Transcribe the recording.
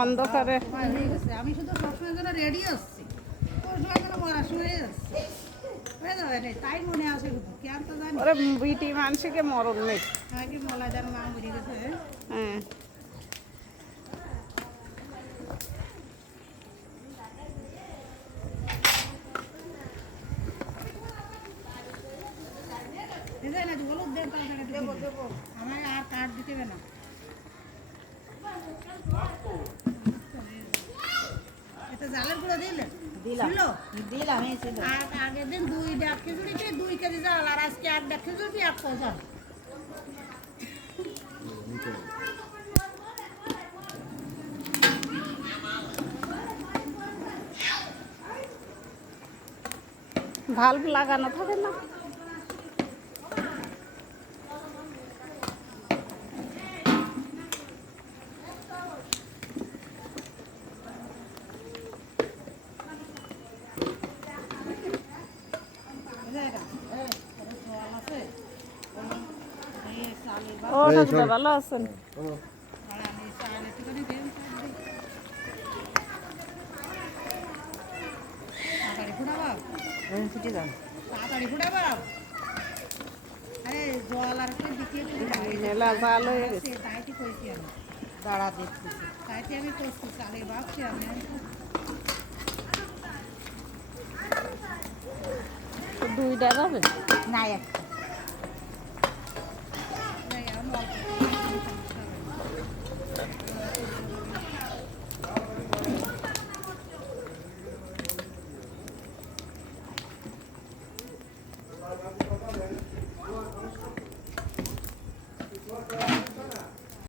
অন্ধকারে হয়ে গেছে। আমি শুধু সবসময় যেন রেডি আসছি, ওই সময় যেন মরার সময় যাচ্ছে হয়ে যাবে রে, তাই মনে আসে শুধু কেন তো জানি। ওরে বিটি মানুষকে মরণ নেই। আগে মলাদার মা মরে গেছে। হ্যাঁ না হলুদ দেন আমার আর কার্ড দিতে হবে না। এটা জালের গুঁড়ো দিলেন? দিলাম এই ছিল। আর আগের দিন 2 খিচুড়িতে 2 কেজি জাল, আর আজকে 1 খিচুড়ি 1 কেজি জাল। ভাল্ব লাগানো থাকে না। ও ঠাকুরদা ভালো আছেন? তাড়াতাড়ি ফুটাবো। আরে জল আর একটু দিকে মেলা জাল হয়ে গেছে। তাইতে কইছি আমি, দাঁড়া দেখতেছি। তাইতে আমি করছি চালের ভাবছি আমি। দুইটা যাবে না একটা